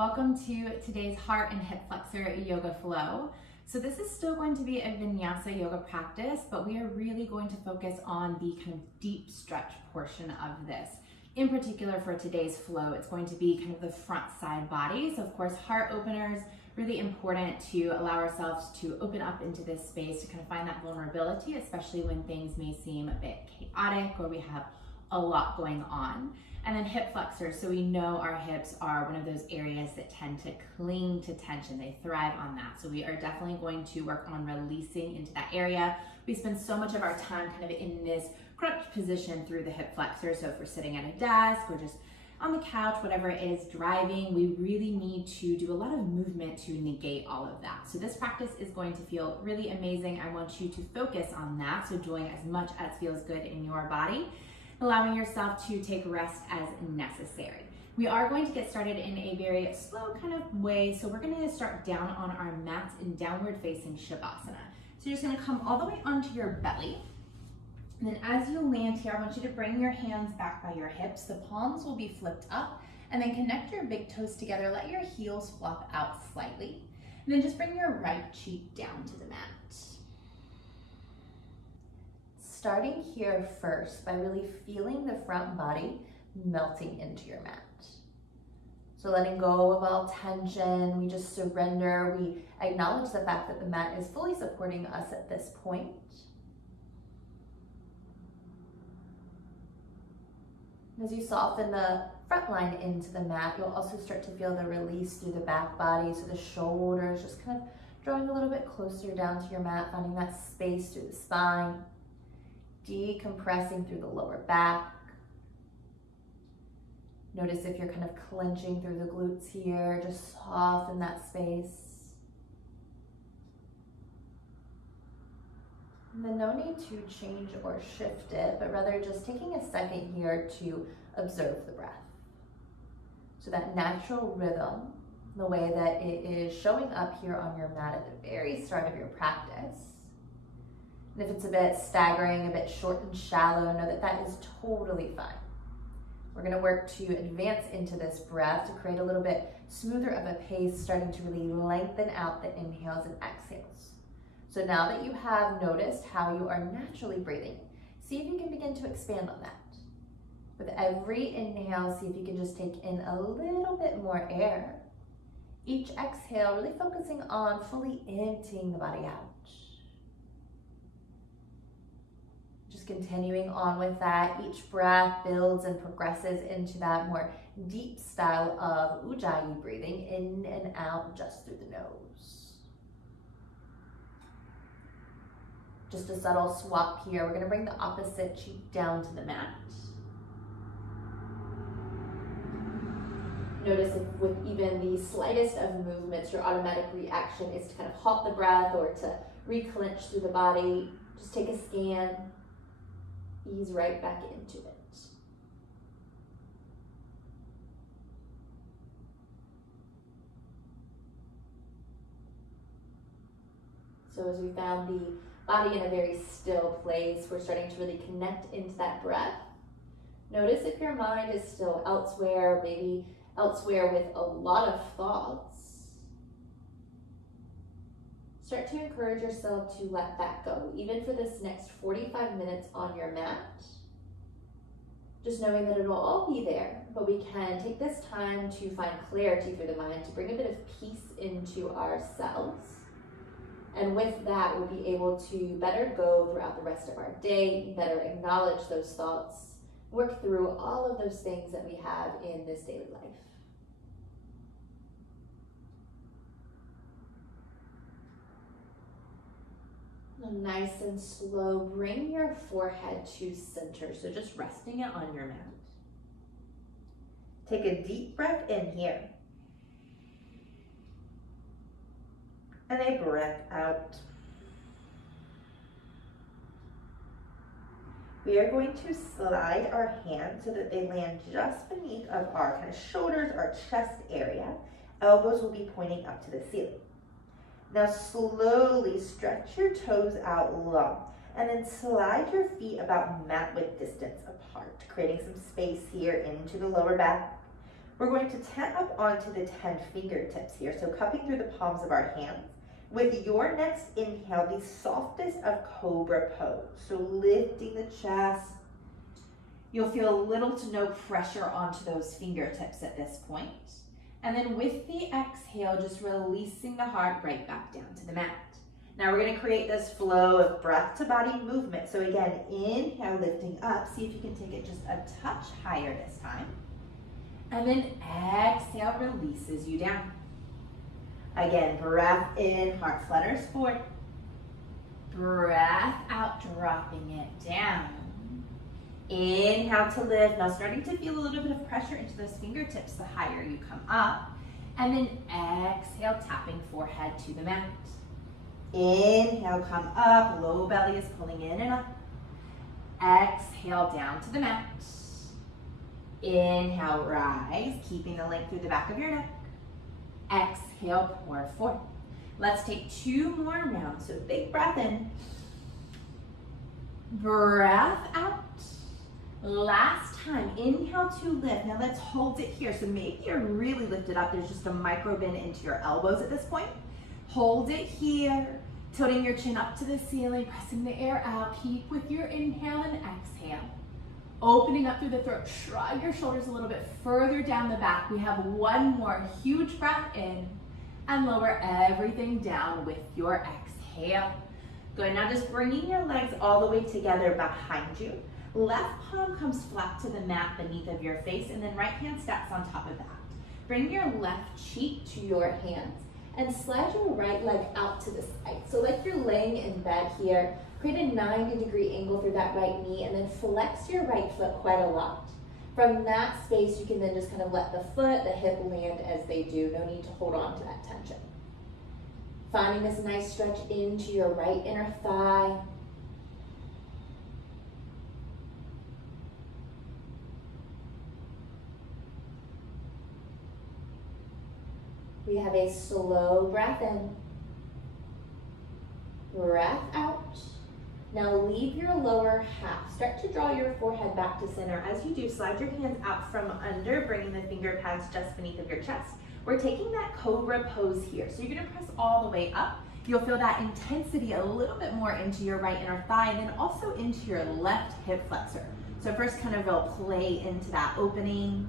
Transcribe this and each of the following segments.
welcome to today's heart and hip flexor yoga flow. So this is still going to be a Vinyasa yoga practice, but we are really going to focus on the kind of deep stretch portion of this. In particular for today's flow, it's going to be kind of the front side body. So of course, heart openers, really important to allow ourselves to open up into this space to kind of find that vulnerability, especially when things may seem a bit chaotic or we have a lot going on. And then hip flexors, so we know our hips are one of those areas that tend to cling to tension. They thrive on that. So we are definitely going to work on releasing into that area. We spend so much of our time kind of in this crunch position through the hip flexor. So if we're sitting at a desk or just on the couch, whatever it is, driving, we really need to do a lot of movement to negate all of that. So this practice is going to feel really amazing. I want you to focus on that. So doing as much as feels good in your body, allowing yourself to take rest as necessary. We are going to get started in a very slow kind of way. So we're going to start down on our mats in downward facing Shavasana. So you're just going to come all the way onto your belly. And then as you land here, I want you to bring your hands back by your hips. The palms will be flipped up, and then connect your big toes together. Let your heels flop out slightly. And then just bring your right cheek down to the mat. Starting here first by really feeling the front body melting into your mat. So letting go of all tension, we just surrender. We acknowledge the fact that the mat is fully supporting us at this point. As you soften the front line into the mat, you'll also start to feel the release through the back body. So the shoulders just kind of drawing a little bit closer down to your mat, finding that space through the spine. Decompressing through the lower back. Notice if you're kind of clenching through the glutes here, just soften that space. And then no need to change or shift it, but rather just taking a second here to observe the breath. So that natural rhythm, the way that it is showing up here on your mat at the very start of your practice. And if it's a bit staggering, a bit short and shallow, know that that is totally fine. We're going to work to advance into this breath to create a little bit smoother of a pace, starting to really lengthen out the inhales and exhales. So now that you have noticed how you are naturally breathing, see if you can begin to expand on that. With every inhale, see if you can just take in a little bit more air. Each exhale, really focusing on fully emptying the body out. Just continuing on with that, each breath builds and progresses into that more deep style of Ujjayi breathing, in and out just through the nose. Just a subtle swap here. We're going to bring the opposite cheek down to the mat. Notice if with even the slightest of movements, your automatic reaction is to kind of halt the breath or to re-clench through the body. Just take a scan. Ease right back into it. So as we found the body in a very still place, we're starting to really connect into that breath. Notice if your mind is still elsewhere, maybe elsewhere with a lot of thoughts. Start to encourage yourself to let that go, even for this next 45 minutes on your mat. Just knowing that it'll all be there, but we can take this time to find clarity through the mind, to bring a bit of peace into ourselves. And with that, we'll be able to better go throughout the rest of our day, better acknowledge those thoughts, work through all of those things that we have in this daily life. Nice and slow, bring your forehead to center. So just resting it on your mat. Take a deep breath in here. And a breath out. We are going to slide our hands so that they land just beneath of our kind of shoulders, our chest area. Elbows will be pointing up to the ceiling. Now slowly stretch your toes out long and then slide your feet about mat width distance apart, creating some space here into the lower back. We're going to tent up onto the 10 fingertips here, so cupping through the palms of our hands. With your next inhale, the softest of Cobra Pose. So lifting the chest. You'll feel little to no pressure onto those fingertips at this point. And then with the exhale, just releasing the heart right back down to the mat. Now we're going to create this flow of breath to body movement. So again, inhale, lifting up. See if you can take it just a touch higher this time. And then exhale, releases you down. Again, breath in, heart flutters forward. Breath out, dropping it down. Inhale to lift. Now starting to feel a little bit of pressure into those fingertips the higher you come up. And then exhale, tapping forehead to the mat. Inhale, come up. Low belly is pulling in and up. Exhale, down to the mat. Inhale, rise, keeping the length through the back of your neck. Exhale, pour forward. Let's take 2 more rounds. So big breath in. Breath out. Last time, inhale to lift. Now let's hold it here. So maybe you're really lifted up. There's just a micro bend into your elbows at this point. Hold it here. Tilting your chin up to the ceiling, pressing the air out. Keep with your inhale and exhale. Opening up through the throat, shrug your shoulders a little bit further down the back. We have 1 more huge breath in and lower everything down with your exhale. Good, now just bringing your legs all the way together behind you. Left palm comes flat to the mat beneath of your face, and then right hand stacks on top of that. Bring your left cheek to your hands and slide your right leg out to the side. So like you're laying in bed here, create a 90-degree angle through that right knee and then flex your right foot quite a lot. From that space, you can then just kind of let the foot, the hip land as they do. No need to hold on to that tension. Finding this nice stretch into your right inner thigh. We have a slow breath in. Breath out. Now leave your lower half. Start to draw your forehead back to center. As you do, slide your hands out from under, bringing the finger pads just beneath of your chest. We're taking that Cobra Pose here. So you're gonna press all the way up. You'll feel that intensity a little bit more into your right inner thigh and then also into your left hip flexor. So first kind of go play into that opening.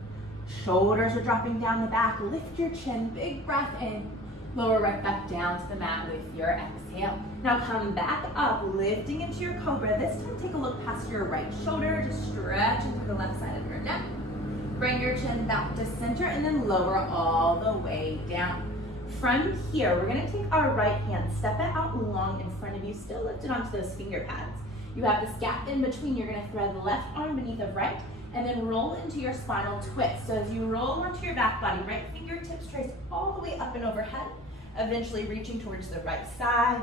Shoulders are dropping down the back. Lift your chin, big breath in. Lower right back down to the mat with your exhale. Now come back up, lifting into your Cobra. This time take a look past your right shoulder, just stretching through the left side of your neck. Bring your chin back to center and then lower all the way down. From here, we're gonna take our right hand, step it out long in front of you, still lifted onto those finger pads. You have this gap in between. You're gonna thread the left arm beneath of right and then roll into your spinal twist. So as you roll onto your back body, right fingertips trace all the way up and overhead, eventually reaching towards the right side.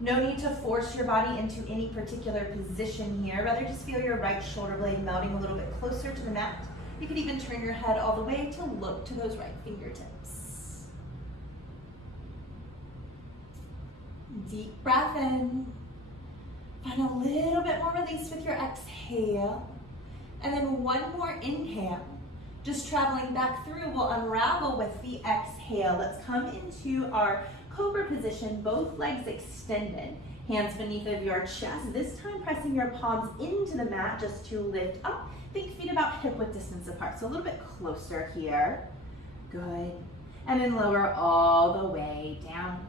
No need to force your body into any particular position here. Rather just feel your right shoulder blade melting a little bit closer to the mat. You could even turn your head all the way to look to those right fingertips. Deep breath in. Find a little bit more release with your exhale. And then 1 more inhale. Just traveling back through, we'll unravel with the exhale. Let's come into our Cobra position, both legs extended, hands beneath of your chest. This time pressing your palms into the mat just to lift up. Think feet about hip width distance apart, so a little bit closer here. Good. And then lower all the way down.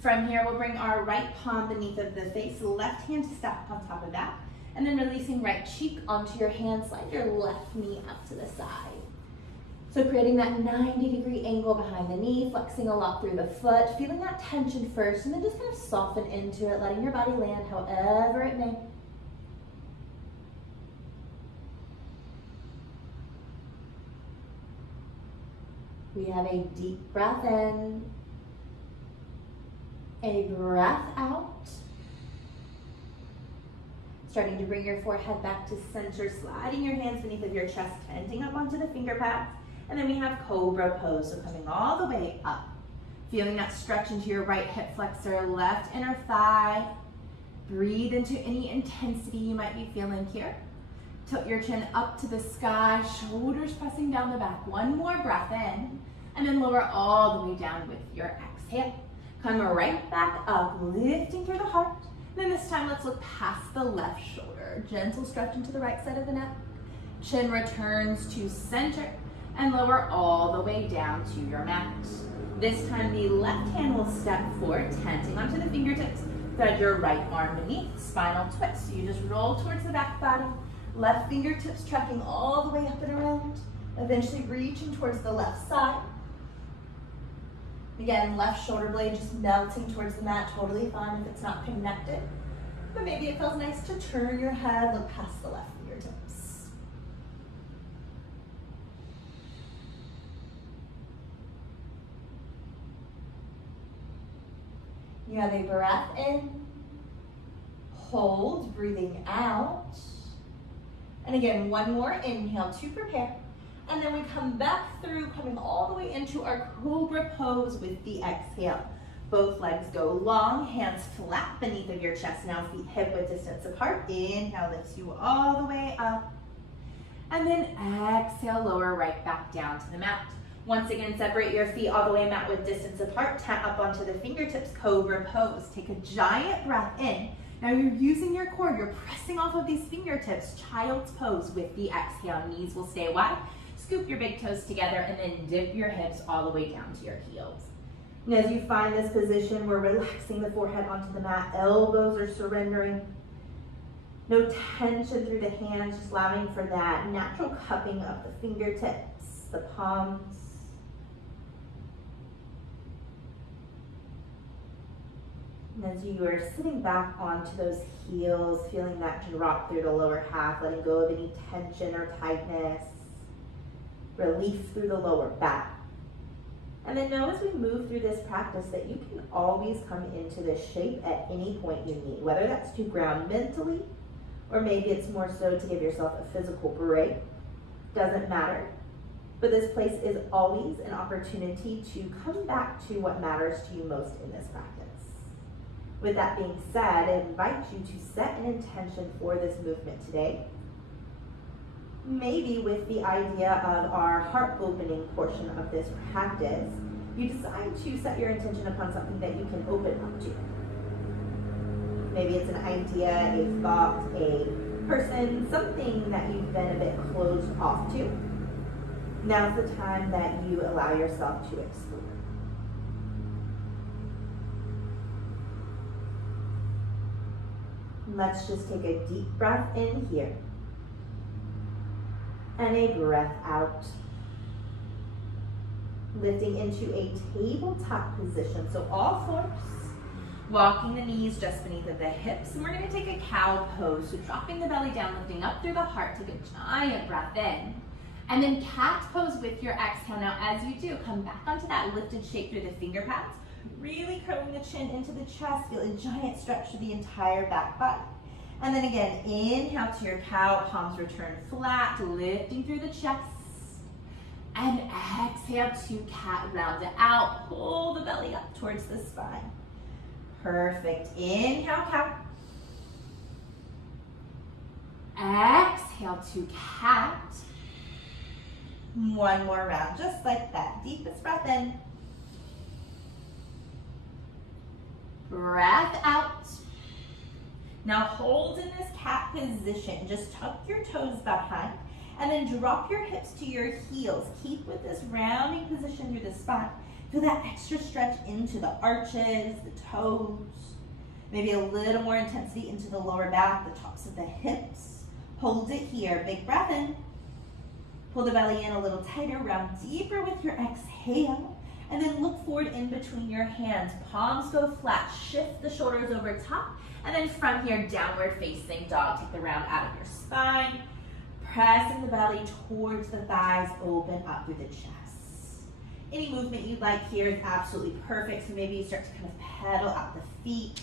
From here, we'll bring our right palm beneath of the face, left hand to stack on top of that, and then releasing right cheek onto your hand, slide your left knee up to the side. So creating that 90-degree angle behind the knee, flexing a lot through the foot, feeling that tension first, and then just kind of soften into it, letting your body land however it may. We have a deep breath in, a breath out. Starting to bring your forehead back to center, sliding your hands beneath of your chest, tenting up onto the finger pads. And then we have Cobra Pose, so coming all the way up. Feeling that stretch into your right hip flexor, left inner thigh. Breathe into any intensity you might be feeling here. Tilt your chin up to the sky, shoulders pressing down the back. One more breath in, and then lower all the way down with your exhale. Come right back up, lifting through the heart. Then this time, let's look past the left shoulder. Gentle stretch into the right side of the neck. Chin returns to center, and lower all the way down to your mat. This time, the left hand will step forward, tenting onto the fingertips. Thread your right arm beneath, spinal twist. So you just roll towards the back body. Left fingertips tracking all the way up and around. Eventually reaching towards the left side. Again, left shoulder blade just melting towards the mat. Totally fine if it's not connected. But maybe it feels nice to turn your head, look past the left fingertips. You have a breath in. Hold, breathing out. And again, one more inhale to prepare. And then we come back through, coming all the way into our Cobra Pose with the exhale. Both legs go long, hands flat beneath of your chest. Now feet hip width distance apart. Inhale lifts you all the way up. And then exhale, lower right back down to the mat. Once again, separate your feet all the way mat width distance apart. Tap up onto the fingertips, Cobra Pose. Take a giant breath in. Now you're using your core, you're pressing off of these fingertips, child's pose with the exhale. Knees will stay wide. Scoop your big toes together and then dip your hips all the way down to your heels. And as you find this position, we're relaxing the forehead onto the mat. Elbows are surrendering. No tension through the hands, just allowing for that natural cupping of the fingertips, the palms. And as you are sitting back onto those heels, feeling that drop through the lower half, letting go of any tension or tightness, relief through the lower back. And then know as we move through this practice that you can always come into this shape at any point you need, whether that's to ground mentally, or maybe it's more so to give yourself a physical break. Doesn't matter. But this place is always an opportunity to come back to what matters to you most in this practice. With that being said, I invite you to set an intention for this movement today. Maybe with the idea of our heart opening portion of this practice, you decide to set your intention upon something that you can open up to. Maybe it's an idea, a thought, a person, something that you've been a bit closed off to. Now's the time that you allow yourself to explore. Let's just take a deep breath in here. And a breath out. Lifting into a tabletop position. So all fours. Walking the knees just beneath of the hips. And we're going to take a cow pose. So dropping the belly down, lifting up through the heart. Take a giant breath in. And then cat pose with your exhale. Now as you do, come back onto that lifted shape through the finger pads. Really curling the chin into the chest. Feel a giant stretch through the entire back body. And then again, inhale to your cow, palms return flat, lifting through the chest. And exhale to cat, round it out, pull the belly up towards the spine. Perfect. Inhale, cow. Exhale to cat. One more round, just like that. Deepest breath in. Breath out. Now hold in this cat position. Just tuck your toes behind and then drop your hips to your heels. Keep with this rounding position through the spine. Feel that extra stretch into the arches, the toes. Maybe a little more intensity into the lower back, the tops of the hips. Hold it here. Big breath in. Pull the belly in a little tighter, round deeper with your exhale. And then look forward in between your hands. Palms go flat. Shift the shoulders over top. And then from here, downward facing dog. Take the round out of your spine. Pressing the belly towards the thighs. Open up through the chest. Any movement you'd like here is absolutely perfect. So maybe you start to kind of pedal out the feet.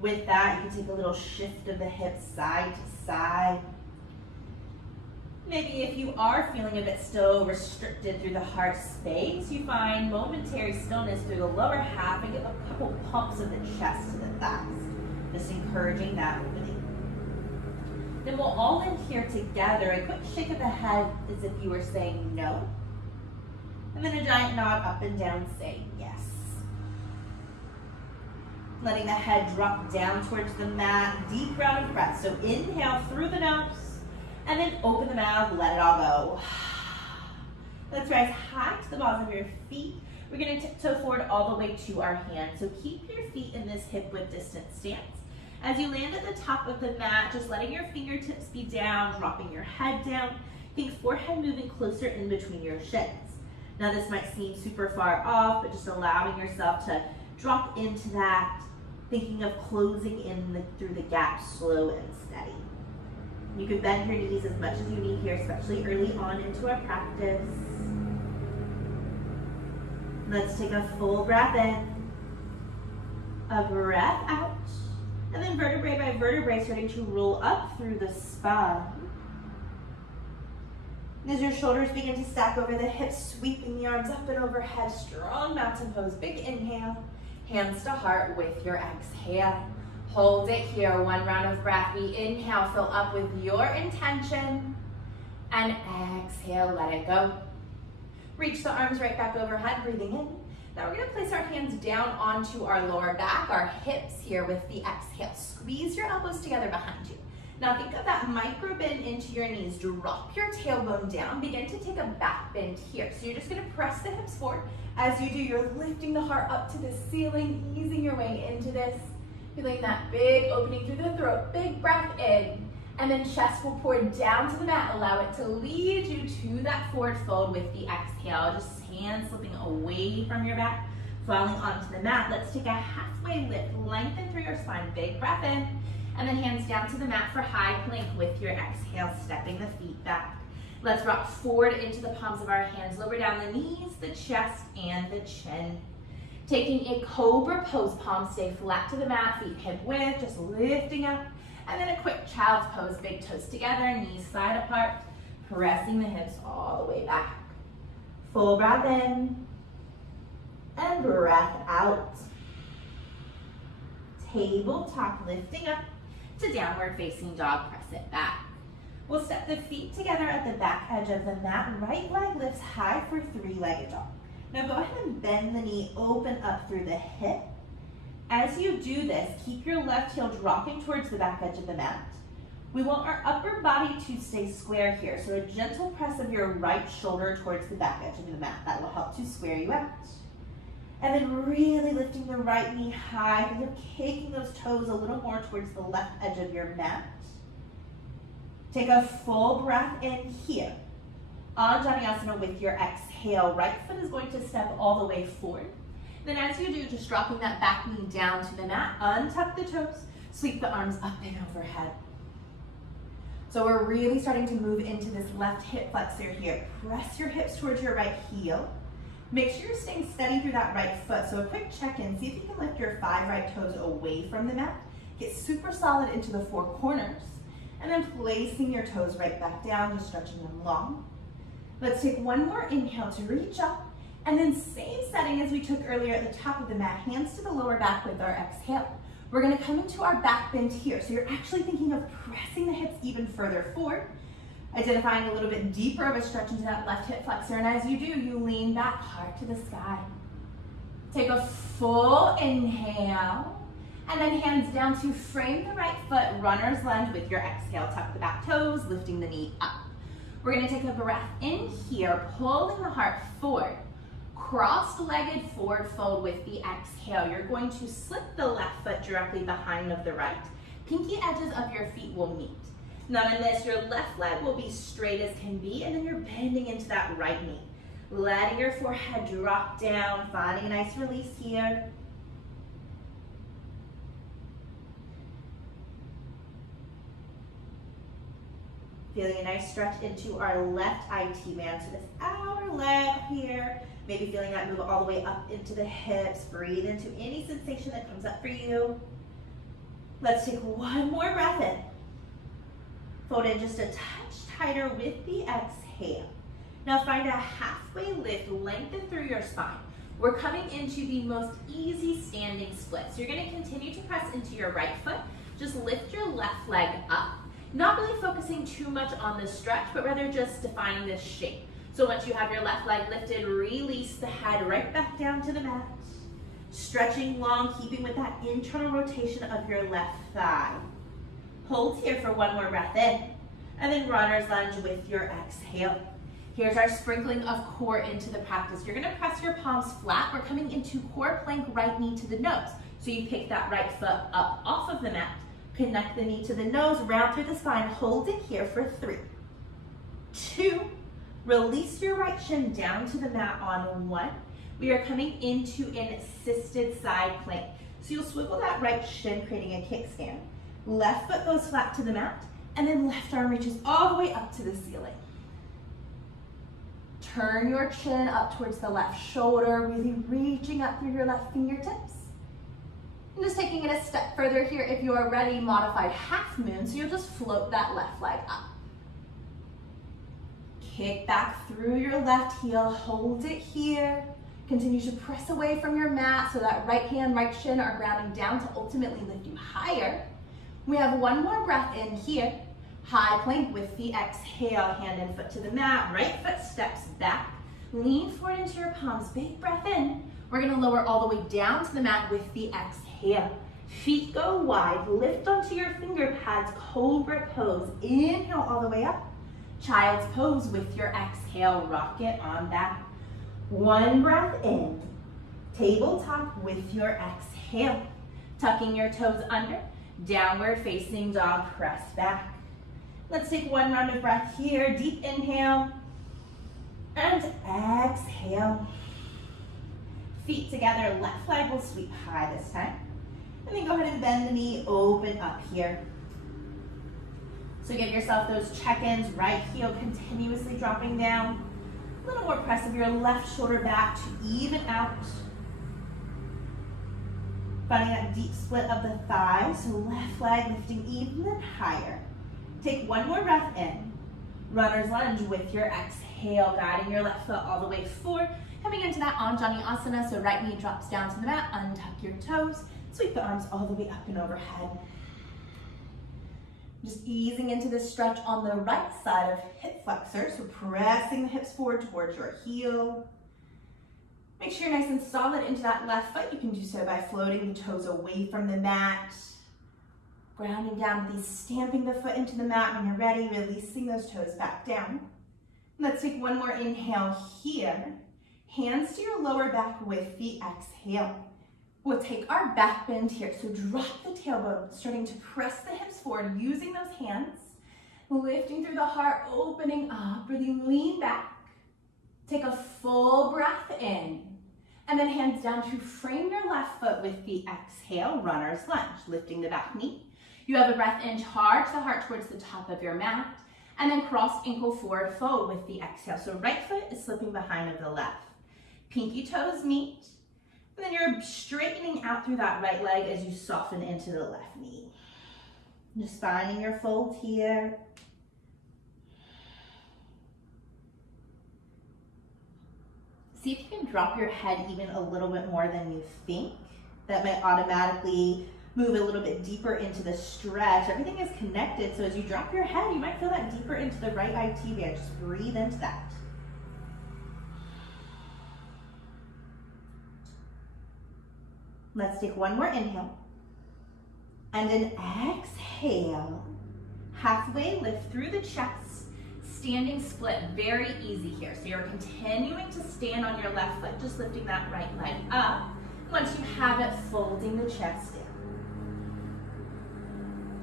With that, you can take a little shift of the hips side to side. Maybe if you are feeling a bit still restricted through the heart space, you find momentary stillness through the lower half and give a couple pumps of the chest to the thighs. Just encouraging that opening. Then we'll all end here together. A quick shake of the head as if you were saying no. And then a giant nod up and down saying yes. Letting the head drop down towards the mat. Deep round of breath. So inhale through the nose. And then open the mouth, let it all go. Let's rise high to the balls of your feet. We're going to tiptoe forward all the way to our hands. So keep your feet in this hip width distance stance. As you land at the top of the mat, just letting your fingertips be down, dropping your head down. Think forehead moving closer in between your shins. Now this might seem super far off, but just allowing yourself to drop into that, thinking of closing in through the gap, slow and steady. You can bend your knees as much as you need here, especially early on into our practice. Let's take a full breath in, a breath out, and then vertebrae by vertebrae starting to roll up through the spine. And as your shoulders begin to stack over the hips, sweeping the arms up and overhead, strong mountain pose, big inhale, hands to heart with your exhale. Hold it here, one round of breath. We inhale, fill up with your intention, and exhale, let it go. Reach the arms right back overhead, breathing in. Now we're gonna place our hands down onto our lower back, our hips here with the exhale. Squeeze your elbows together behind you. Now think of that micro bend into your knees. Drop your tailbone down. Begin to take a back bend here. So you're just gonna press the hips forward. As you do, you're lifting the heart up to the ceiling, easing your way into this. Feeling that big opening through the throat, big breath in. And then chest will pour down to the mat. Allow it to lead you to that forward fold with the exhale. Just hands slipping away from your back, falling onto the mat. Let's take a halfway lift. Lengthen through your spine. Big breath in. And then hands down to the mat for high plank with your exhale, stepping the feet back. Let's rock forward into the palms of our hands. Lower down the knees, the chest, and the chin. Taking a Cobra Pose, palms stay flat to the mat, feet hip width, just lifting up. And then a quick Child's Pose, big toes together, knees side apart, pressing the hips all the way back. Full breath in, and breath out. Tabletop, lifting up to downward facing dog, press it back. We'll step the feet together at the back edge of the mat. Right leg lifts high for three-legged dog. Now go ahead and bend the knee, open up through the hip. As you do this, keep your left heel dropping towards the back edge of the mat. We want our upper body to stay square here, so a gentle press of your right shoulder towards the back edge of the mat. That will help to square you out. And then really lifting the right knee high, and you're kicking those toes a little more towards the left edge of your mat. Take a full breath in here. On Vinyasa with your exhale, right foot is going to step all the way forward. Then as you do, just dropping that back knee down to the mat, untuck the toes, sweep the arms up and overhead. So we're really starting to move into this left hip flexor here. Press your hips towards your right heel. Make sure you're staying steady through that right foot. So a quick check-in, see if you can lift your 5 right toes away from the mat. Get super solid into the 4 corners. And then placing your toes right back down, just stretching them long. Let's take one more inhale to reach up. And then same setting as we took earlier at the top of the mat, hands to the lower back with our exhale. We're gonna come into our back bend here. So you're actually thinking of pressing the hips even further forward, identifying a little bit deeper of a stretch into that left hip flexor. And as you do, you lean back, heart to the sky. Take a full inhale, and then hands down to frame the right foot, runner's lunge with your exhale. Tuck the back toes, lifting the knee up. We're gonna take a breath in here, pulling the heart forward. Cross-legged forward fold with the exhale. You're going to slip the left foot directly behind of the right. Pinky edges of your feet will meet. Now in this, your left leg will be straight as can be, and then you're bending into that right knee. Letting your forehead drop down, finding a nice release here. Feeling a nice stretch into our left IT band. So this outer leg here, maybe feeling that move all the way up into the hips. Breathe into any sensation that comes up for you. Let's take one more breath in. Fold in just a touch tighter with the exhale. Now find a halfway lift, lengthen through your spine. We're coming into the most easy standing split. So you're gonna continue to press into your right foot. Just lift your left leg up. Not really focusing too much on this stretch, but rather just defining this shape. So once you have your left leg lifted, release the head right back down to the mat. Stretching long, keeping with that internal rotation of your left thigh. Hold here for one more breath in, and then runner's lunge with your exhale. Here's our sprinkling of core into the practice. You're gonna press your palms flat. We're coming into core plank, right knee to the nose. So you pick that right foot up off of the mat, connect the knee to the nose, round through the spine, hold it here for 3, 2, release your right shin down to the mat on 1. We are coming into an assisted side plank. So you'll swivel that right shin, creating a kickstand. Left foot goes flat to the mat, and then left arm reaches all the way up to the ceiling. Turn your chin up towards the left shoulder, really reaching up through your left fingertips. And just taking it a step further here, if you are ready, modified half moon, so you'll just float that left leg up. Kick back through your left heel, hold it here. Continue to press away from your mat so that right hand, right shin are grounding down to ultimately lift you higher. We have one more breath in here. High plank with the exhale, hand and foot to the mat, right foot steps back. Lean forward into your palms, big breath in. We're gonna lower all the way down to the mat with the exhale. Feet go wide, lift onto your finger pads, Cobra Pose. Inhale all the way up. Child's Pose with your exhale, rock it on back. One breath in, tabletop with your exhale. Tucking your toes under, downward facing dog, press back. Let's take one round of breath here. Deep inhale and exhale. Feet together, left leg will sweep high this time. And then go ahead and bend the knee, open up here. So give yourself those check-ins, right heel continuously dropping down. A little more press of your left shoulder back to even out. Finding that deep split of the thigh, so left leg lifting even higher. Take one more breath in. Runner's lunge with your exhale, guiding your left foot all the way forward. Coming into that Anjali Asana, so right knee drops down to the mat, untuck your toes, sweep the arms all the way up and overhead. Just easing into this stretch on the right side of hip flexor, so pressing the hips forward towards your heel. Make sure you're nice and solid into that left foot. You can do so by floating the toes away from the mat. Grounding down with these, stamping the foot into the mat. When you're ready, releasing those toes back down. Let's take one more inhale here. Hands to your lower back with the exhale. We'll take our back bend here. So drop the tailbone, starting to press the hips forward, using those hands. Lifting through the heart, opening up, really lean back. Take a full breath in. And then hands down to frame your left foot with the exhale, runner's lunge, lifting the back knee. You have a breath in, charge the heart towards the top of your mat, and then cross ankle forward fold with the exhale. So right foot is slipping behind of the left. Pinky toes meet, and then you're straightening out through that right leg as you soften into the left knee. Just finding your fold here. See if you can drop your head even a little bit more than you think. That might automatically move a little bit deeper into the stretch. Everything is connected, so as you drop your head, you might feel that deeper into the right IT band. Just breathe into that. Let's take one more inhale. And an exhale. Halfway lift through the chest. Standing split, very easy here. So you're continuing to stand on your left foot, just lifting that right leg up. Once you have it, folding the chest down.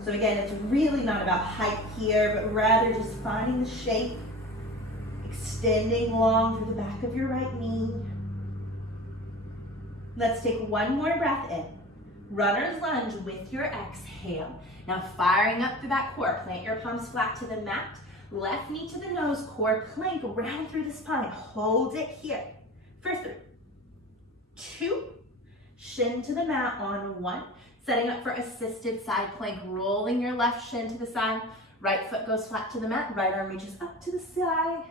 So again, it's really not about height here, but rather just finding the shape, extending long through the back of your right knee. Let's take one more breath in. Runner's lunge with your exhale. Now firing up through that core, plant your palms flat to the mat. Left knee to the nose, core plank, round through the spine. Hold it here for 3, 2, shin to the mat on 1. Setting up for assisted side plank, rolling your left shin to the side. Right foot goes flat to the mat, right arm reaches up to the side.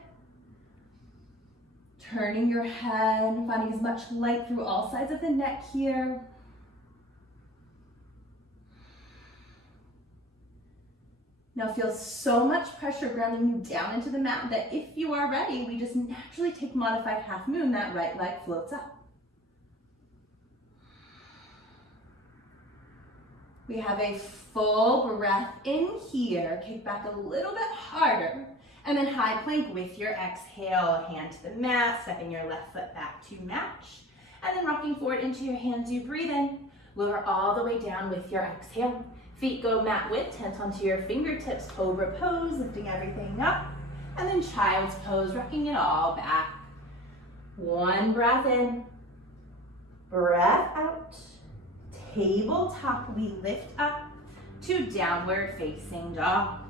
Turning your head, finding as much length through all sides of the neck here. Now feel so much pressure grounding you down into the mat that if you are ready, we just naturally take modified half moon, that right leg floats up. We have a full breath in here, kick back a little bit harder, and then high plank with your exhale, hand to the mat, stepping your left foot back to match, and then rocking forward into your hands, you breathe in, lower all the way down with your exhale. Feet go mat width, hands onto your fingertips, Cobra Pose, lifting everything up. And then Child's Pose, rocking it all back. One breath in, breath out. Tabletop, we lift up to downward facing dog.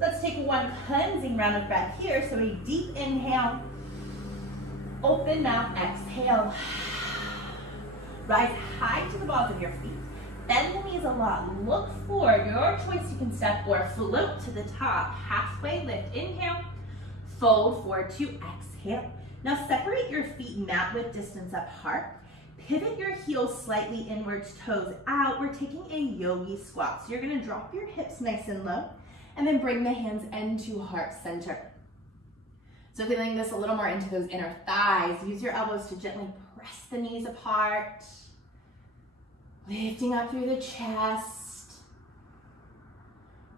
Let's take one cleansing round of breath here. So a deep inhale, open mouth, exhale. Rise high to the balls of your feet. Bend the knees a lot. Look forward. Your choice, you can step or float to the top. Halfway lift. Inhale. Fold forward to exhale. Now separate your feet mat width distance apart. Pivot your heels slightly inwards, toes out. We're taking a Yogi Squat. So you're going to drop your hips nice and low and then bring the hands into heart center. So feeling this a little more into those inner thighs, use your elbows to gently press the knees apart. Lifting up through the chest.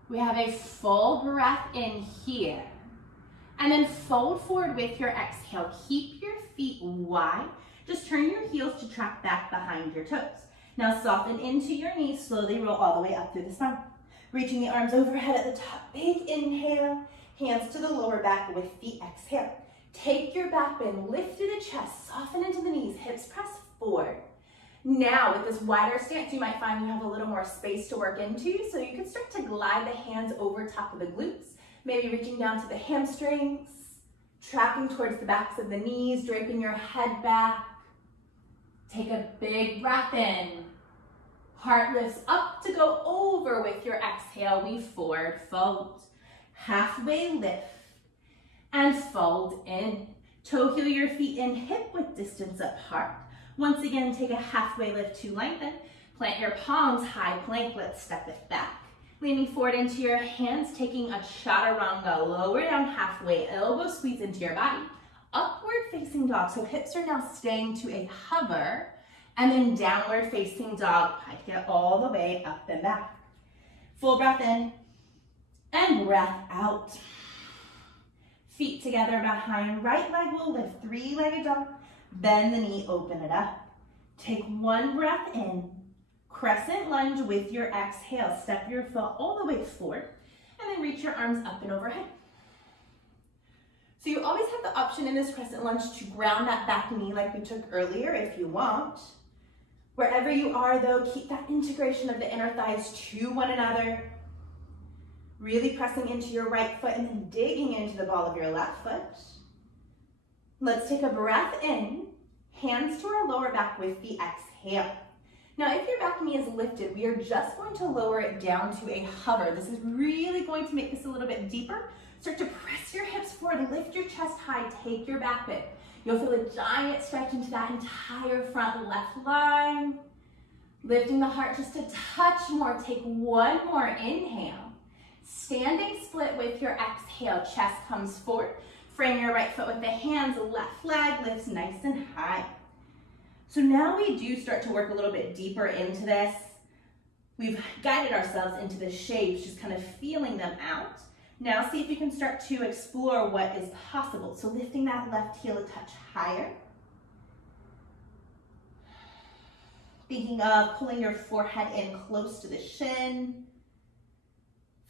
We have a full breath in here. And then fold forward with your exhale. Keep your feet wide. Just turn your heels to track back behind your toes. Now soften into your knees. Slowly roll all the way up through the spine. Reaching the arms overhead at the top. Big inhale. Hands to the lower back with the exhale. Take your back bend. Lift through the chest. Soften into the knees. Hips press forward. Now, with this wider stance, you might find you have a little more space to work into, so you can start to glide the hands over top of the glutes, maybe reaching down to the hamstrings, tracking towards the backs of the knees, draping your head back. Take a big breath in. Heart lifts up to go over with your exhale. We forward fold. Halfway lift and fold in. Toe heel your feet in hip width distance apart. Once again, take a halfway lift to lengthen. Plant your palms, high plank. Let's step it back. Leaning forward into your hands, taking a chaturanga. Lower down halfway, elbow squeeze into your body. Upward facing dog. So hips are now staying to a hover. And then downward facing dog. I get all the way up and back. Full breath in and breath out. Feet together behind. Right leg will lift. Three-legged dog. Bend the knee, open it up. Take one breath in. Crescent lunge with your exhale. Step your foot all the way forward and then reach your arms up and overhead. So you always have the option in this crescent lunge to ground that back knee like we took earlier if you want. Wherever you are though, keep that integration of the inner thighs to one another. Really pressing into your right foot and then digging into the ball of your left foot. Let's take a breath in, hands to our lower back with the exhale. Now, if your back knee is lifted, we are just going to lower it down to a hover. This is really going to make this a little bit deeper. Start to press your hips forward, lift your chest high, take your back bend. You'll feel a giant stretch into that entire front left line. Lifting the heart just a touch more. Take one more inhale. Standing split with your exhale, chest comes forward. Frame your right foot with the hands, left leg lifts nice and high. So now we do start to work a little bit deeper into this. We've guided ourselves into the shapes, just kind of feeling them out. Now see if you can start to explore what is possible. So lifting that left heel a touch higher. Thinking of pulling your forehead in close to the shin.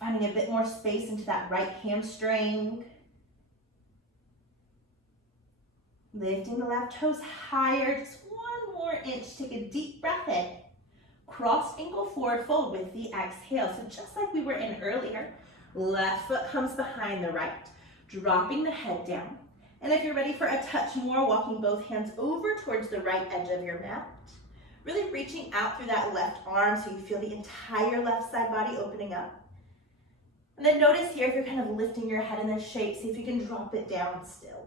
Finding a bit more space into that right hamstring. Lifting the left toes higher, just one more inch. Take a deep breath in. Cross ankle forward fold with the exhale. So just like we were in earlier, left foot comes behind the right, dropping the head down. And if you're ready for a touch more, walking both hands over towards the right edge of your mat. Really reaching out through that left arm so you feel the entire left side body opening up. And then notice here if you're kind of lifting your head in this shape, see if you can drop it down still.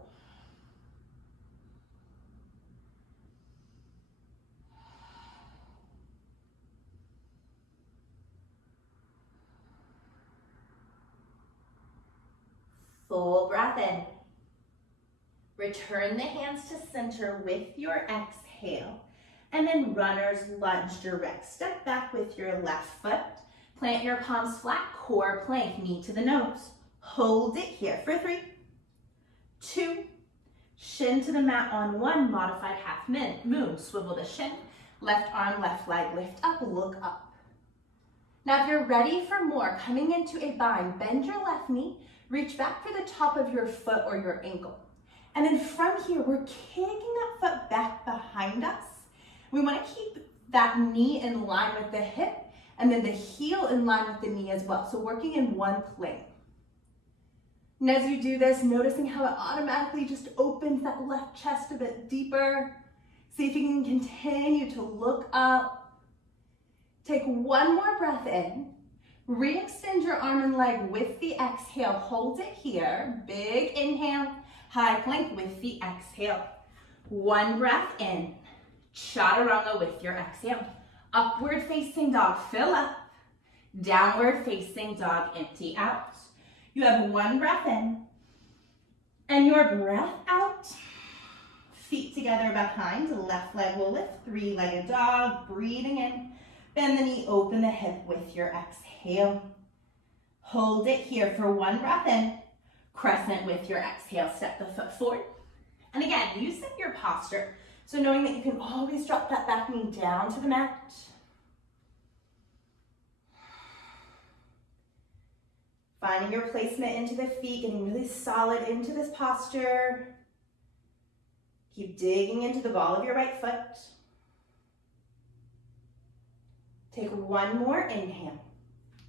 Full breath in. Return the hands to center with your exhale. And then runner's lunge, direct step back with your left foot. Plant your palms flat, core plank, knee to the nose. Hold it here for 3, 2, shin to the mat on 1, modified half moon. Swivel the shin, left arm, left leg, lift up, look up. Now if you're ready for more, coming into a bind, bend your left knee, reach back for the top of your foot or your ankle. And then from here, we're kicking that foot back behind us. We want to keep that knee in line with the hip and then the heel in line with the knee as well. So working in one plane. And as you do this, noticing how it automatically just opens that left chest a bit deeper. See if you can continue to look up. Take one more breath in. Re-extend your arm and leg with the exhale. Hold it here. Big inhale. High plank with the exhale. One breath in. Chaturanga with your exhale. Upward facing dog, fill up. Downward facing dog, empty out. You have one breath in. And your breath out. Feet together behind. Left leg will lift. Three-legged dog. Breathing in. Bend the knee, open the hip with your exhale. Hold it here for one breath in. Crescent with your exhale, step the foot forward. And again, use your posture. So knowing that you can always drop that back knee down to the mat. Finding your placement into the feet, getting really solid into this posture. Keep digging into the ball of your right foot. Take one more inhale.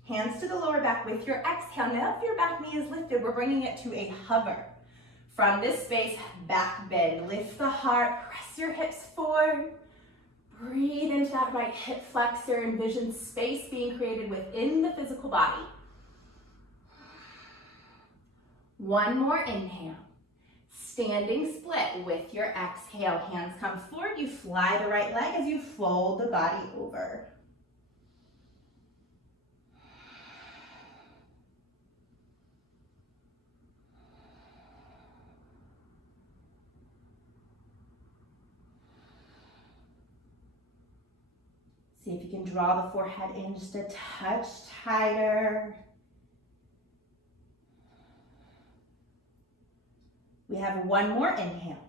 Hands to the lower back with your exhale. Now if your back knee is lifted, we're bringing it to a hover. From this space, back bend. Lift the heart, press your hips forward. Breathe into that right hip flexor. Envision space being created within the physical body. One more inhale. Standing split with your exhale. Hands come forward. You fly the right leg as you fold the body over. See if you can draw the forehead in just a touch tighter. We have one more inhale.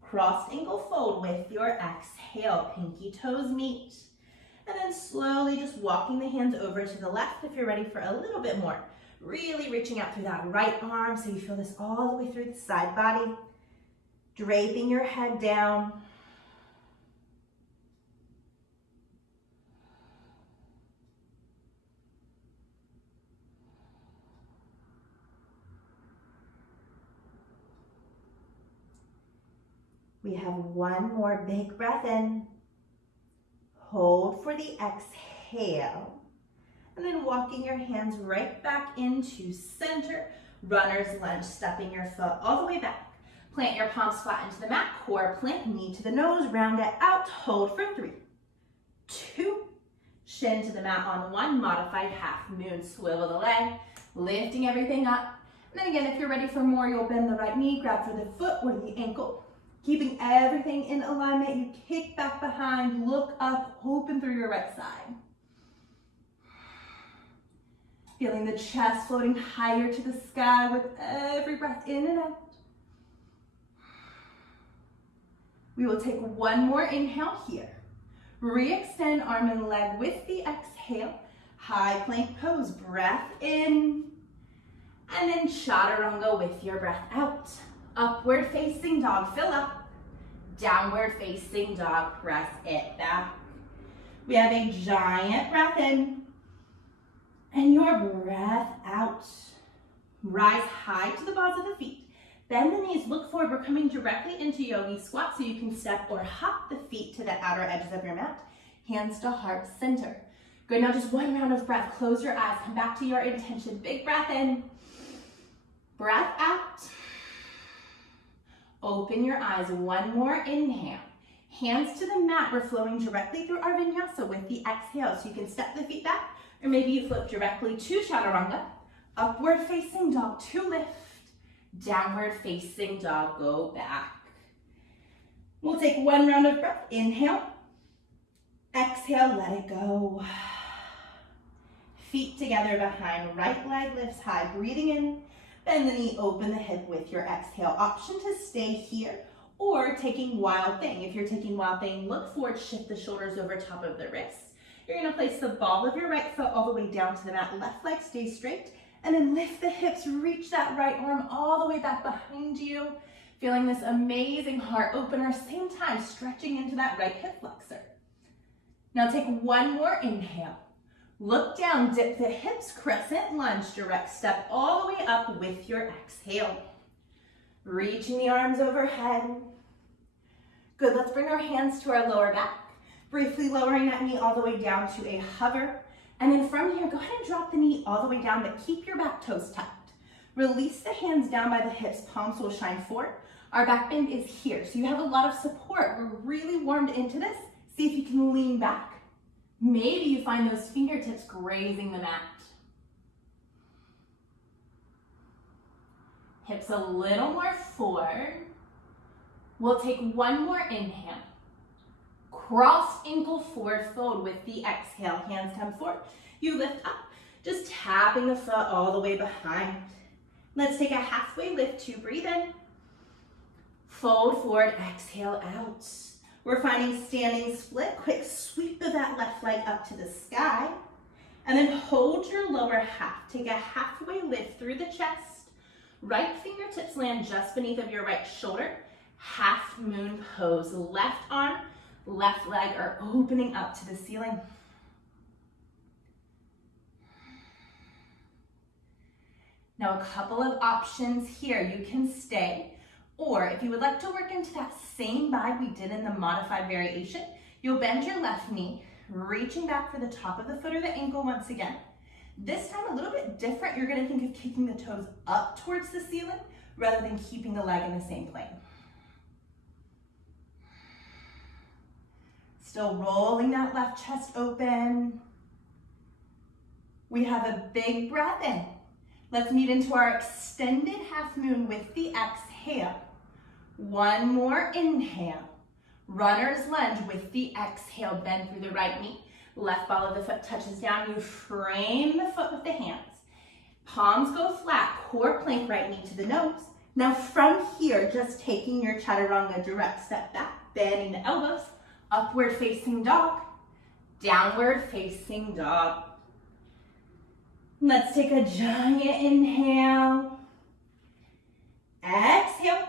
Crossed ankle fold with your exhale. Pinky toes meet. And then slowly just walking the hands over to the left if you're ready for a little bit more. Really reaching out through that right arm so you feel this all the way through the side body. Draping your head down. We have one more big breath in. Hold for the exhale. And then walking your hands right back into center. Runner's lunge, stepping your foot all the way back. Plant your palms flat into the mat. Core plank, knee to the nose. Round it out. Hold for 3, 2. Shin to the mat on 1. Modified half moon. Swivel the leg. Lifting everything up. And then again, if you're ready for more, you'll bend the right knee. Grab for the foot or the ankle. Keeping everything in alignment, you kick back behind, look up, open through your right side. Feeling the chest floating higher to the sky with every breath in and out. We will take one more inhale here. Re-extend arm and leg with the exhale. High plank pose, breath in. And then chaturanga with your breath out. Upward facing dog, fill up. Downward facing dog, press it back. We have a giant breath in. And your breath out. Rise high to the balls of the feet. Bend the knees, look forward. We're coming directly into Yogi Squat so you can step or hop the feet to the outer edges of your mat. Hands to heart center. Good, now just one round of breath. Close your eyes, come back to your intention. Big breath in. Breath out. Open your eyes, one more inhale. Hands to the mat, we're flowing directly through our vinyasa with the exhale. So you can step the feet back, or maybe you flip directly to chaturanga. Upward facing dog to lift. Downward facing dog, go back. We'll take one round of breath. Inhale. Exhale, let it go. Feet together behind, right leg lifts high. Breathing in, bend the knee, open the hip with your exhale. Option to stay here or taking wild thing. If you're taking wild thing, look forward, shift the shoulders over top of the wrists. You're gonna place the ball of your right foot all the way down to the mat. Left leg stays straight, and then lift the hips, reach that right arm all the way back behind you. Feeling this amazing heart opener, same time stretching into that right hip flexor. Now take one more inhale. Look down, dip the hips, crescent lunge, direct step all the way up with your exhale. Reaching the arms overhead. Good, let's bring our hands to our lower back. Briefly lowering that knee all the way down to a hover. And then from here, go ahead and drop the knee all the way down, but keep your back toes tucked. Release the hands down by the hips, palms will shine forward. Our back bend is here, so you have a lot of support. We're really warmed into this. See if you can lean back. Maybe you find those fingertips grazing the mat. Hips a little more forward. We'll take one more inhale. Cross ankle forward fold with the exhale. Hands come forward. You lift up, just tapping the foot all the way behind. Let's take a halfway lift to breathe in. Fold forward, exhale out. We're finding standing split. Quick sweep of that left leg up to the sky. And then hold your lower half. Take a halfway lift through the chest. Right fingertips land just beneath of your right shoulder. Half moon pose. Left arm, left leg are opening up to the ceiling. Now a couple of options here. You can stay, or if you would like to work into that same vibe we did in the modified variation, you'll bend your left knee, reaching back for the top of the foot or the ankle once again. This time a little bit different. You're gonna think of kicking the toes up towards the ceiling rather than keeping the leg in the same plane. Still rolling that left chest open. We have a big breath in. Let's meet into our extended half moon with the exhale. One more inhale. Runner's lunge with the exhale. Bend through the right knee. Left ball of the foot touches down. You frame the foot with the hands. Palms go flat. Core plank, right knee to the nose. Now from here, just taking your chaturanga, direct step back, bending the elbows. Upward facing dog. Downward facing dog. Let's take a giant inhale. Exhale.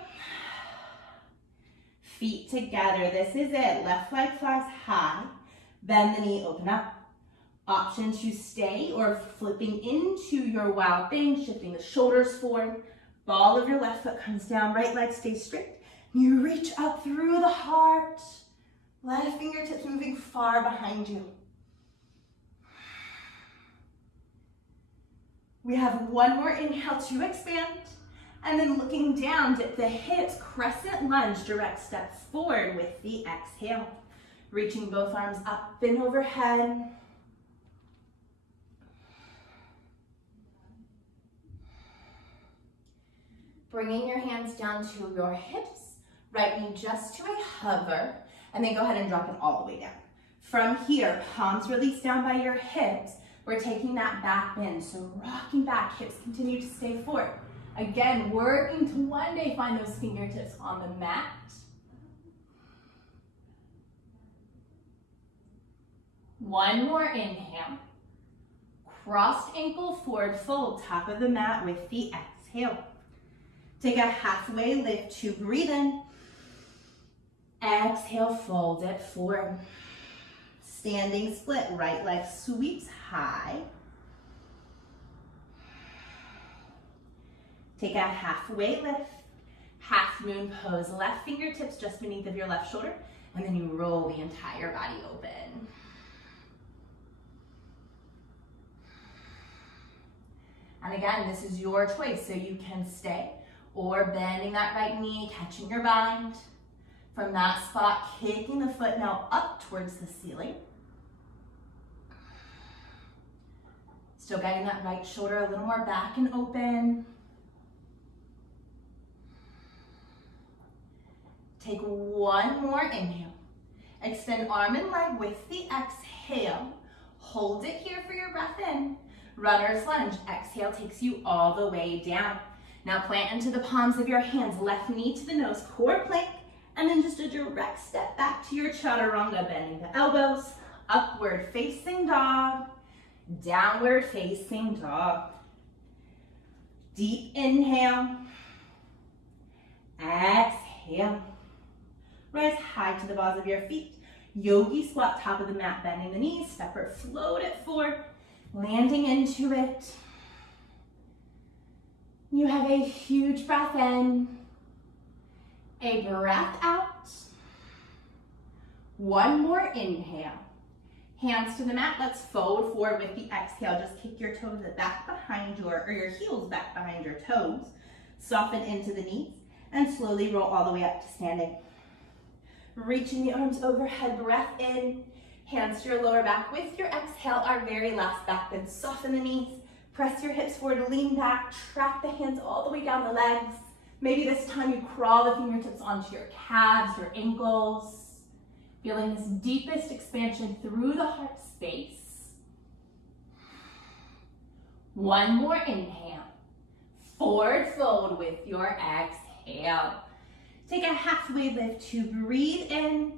Feet together. This is it. Left leg flies high. Bend the knee, open up. Option to stay or flipping into your wild thing, shifting the shoulders forward. Ball of your left foot comes down. Right leg stays straight. You reach up through the heart. Left fingertips moving far behind you. We have one more inhale to expand. And then looking down, dip the hips, crescent lunge, direct step forward with the exhale. Reaching both arms up and overhead. Bringing your hands down to your hips, right knee just to a hover. And then go ahead and drop it all the way down. From here, palms release down by your hips. We're taking that back bend, so rocking back, hips continue to stay forward. Again, working to one day find those fingertips on the mat. One more inhale. Crossed ankle forward fold, top of the mat with the exhale. Take a halfway lift to breathe in. Exhale, fold it forward. Standing split, right leg sweeps high. Take a halfway lift, half moon pose, left fingertips just beneath of your left shoulder, and then you roll the entire body open. And again, this is your choice, so you can stay or bending that right knee, catching your bind. From that spot, kicking the foot now up towards the ceiling. Still getting that right shoulder a little more back and open. Take one more inhale. Extend arm and leg with the exhale. Hold it here for your breath in. Runner's lunge. Exhale takes you all the way down. Now plant into the palms of your hands. Left knee to the nose, core plank. And then just a direct step back to your chaturanga, bending the elbows. Upward facing dog. Downward facing dog. Deep inhale. Exhale. Rise high to the balls of your feet. Yogi squat, top of the mat, bending the knees. Step or float it forward. Landing into it. You have a huge breath in. A breath out. One more inhale. Hands to the mat. Let's fold forward with the exhale. Just kick your toes back behind your heels back behind your toes. Soften into the knees and slowly roll all the way up to standing. Reaching the arms overhead, breath in. Hands to your lower back with your exhale, our very last back bend. Soften the knees, press your hips forward, lean back, track the hands all the way down the legs. Maybe this time you crawl the fingertips onto your calves, your ankles. Feeling this deepest expansion through the heart space. One more inhale. Forward fold with your exhale. Take a halfway lift to breathe in.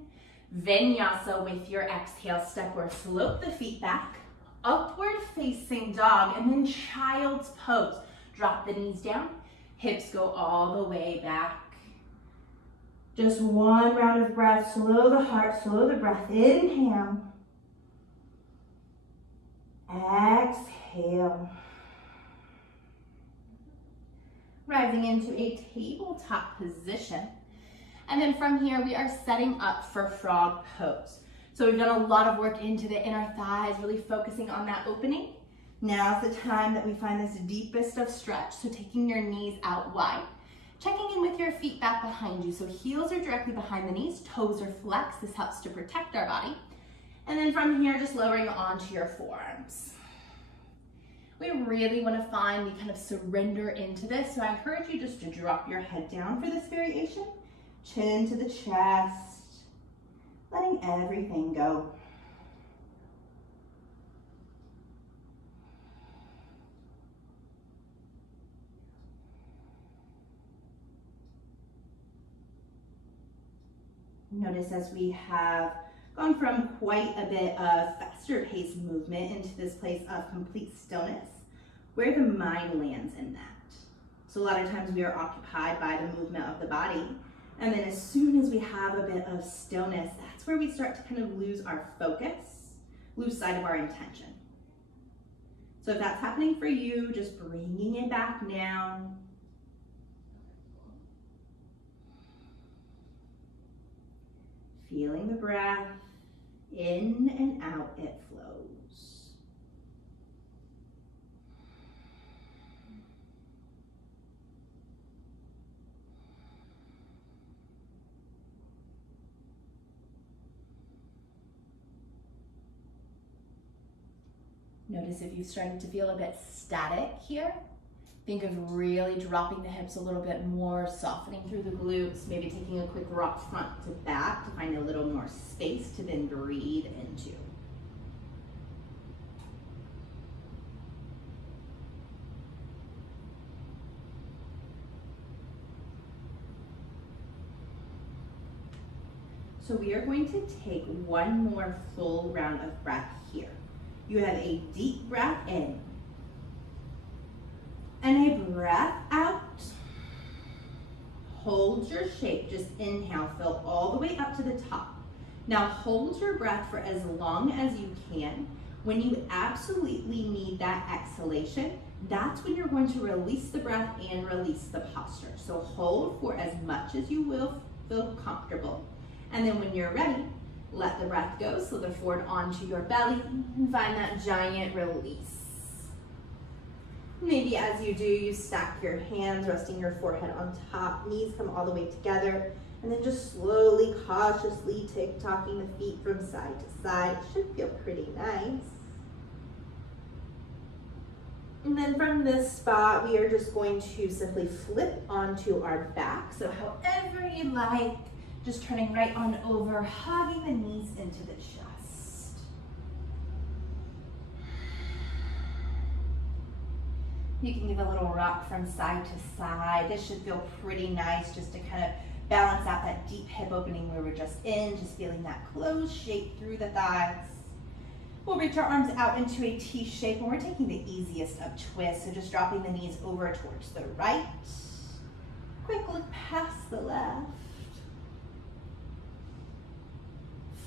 Vinyasa with your exhale. Step or float the feet back. Upward facing dog and then child's pose. Drop the knees down. Hips go all the way back. Just one round of breath. Slow the heart, slow the breath. Inhale. Exhale. Rising into a tabletop position. And then from here, we are setting up for frog pose. So we've done a lot of work into the inner thighs, really focusing on that opening. Now's the time that we find this deepest of stretch. So taking your knees out wide. Checking in with your feet back behind you. So heels are directly behind the knees, toes are flexed. This helps to protect our body. And then from here, just lowering onto your forearms. We really want to find the kind of surrender into this. So I encourage you just to drop your head down for this variation. Chin to the chest, letting everything go. Notice as we have gone from quite a bit of faster paced movement into this place of complete stillness, where the mind lands in that. So a lot of times we are occupied by the movement of the body. And then as soon as we have a bit of stillness, that's where we start to kind of lose our focus, lose sight of our intention. So if that's happening for you, just bringing it back down. Feeling the breath, in and out it flows. Notice if you've started to feel a bit static here. Think of really dropping the hips a little bit more, softening through the glutes, maybe taking a quick rock front to back to find a little more space to then breathe into. So we are going to take one more full round of breath here. You have a deep breath in and a breath out. Hold your shape, just inhale, fill all the way up to the top. Now hold your breath for as long as you can. When you absolutely need that exhalation, that's when you're going to release the breath and release the posture. So hold for as much as you will feel comfortable. And then when you're ready, let the breath go, slither forward onto your belly and find that giant release. Maybe as you do, you stack your hands, resting your forehead on top, knees come all the way together, and then just slowly, cautiously tick-tocking the feet from side to side. It should feel pretty nice. And then from this spot, we are just going to simply flip onto our back. So however you like, Just turning right on over, hugging the knees into the chest. You can give a little rock from side to side. This should feel pretty nice just to kind of balance out that deep hip opening we were just in, just feeling that closed shape through the thighs. We'll reach our arms out into a T shape, and we're taking the easiest of twists, so just dropping the knees over towards the right. Quick look past the left.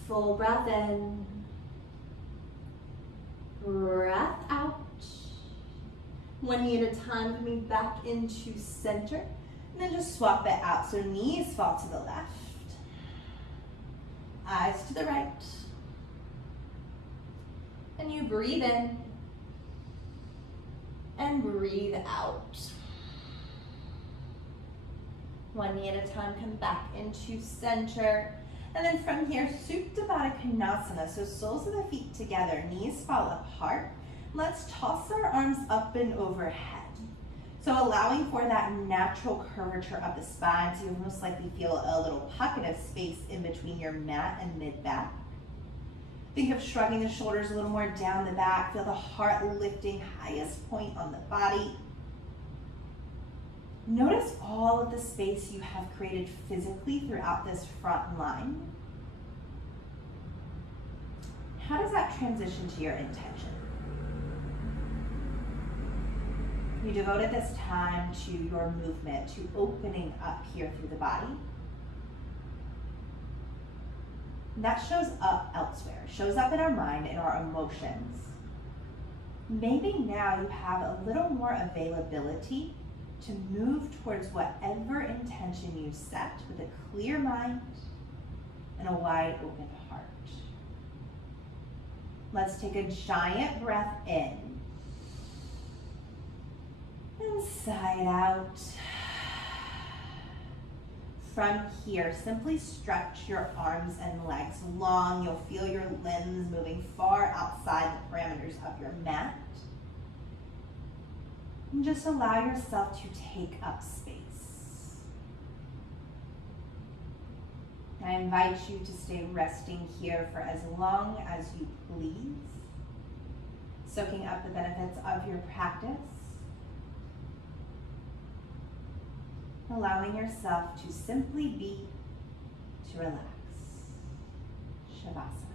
Full breath in. Breath out. One knee at a time, coming back into center. And then just swap it out. So knees fall to the left. Eyes to the right. And you breathe in. And breathe out. One knee at a time, come back into center. And then from here, Supta Baddha Konasana. So soles of the feet together, knees fall apart. Let's toss our arms up and overhead. So allowing for that natural curvature of the spine, so you'll most likely feel a little pocket of space in between your mat and mid-back. Think of shrugging the shoulders a little more down the back. Feel the heart lifting, highest point on the body. Notice all of the space you have created physically throughout this front line. How does that transition to your intention? You devoted this time to your movement, to opening up here through the body. And that shows up elsewhere, shows up in our mind, in our emotions. Maybe now you have a little more availability to move towards whatever intention you set with a clear mind and a wide open heart. Let's take a giant breath in and sigh out. From here, simply stretch your arms and legs long. You'll feel your limbs moving far outside the parameters of your mat. And just allow yourself to take up space. I invite you to stay resting here for as long as you please, soaking up the benefits of your practice, allowing yourself to simply be, to relax. Shavasana.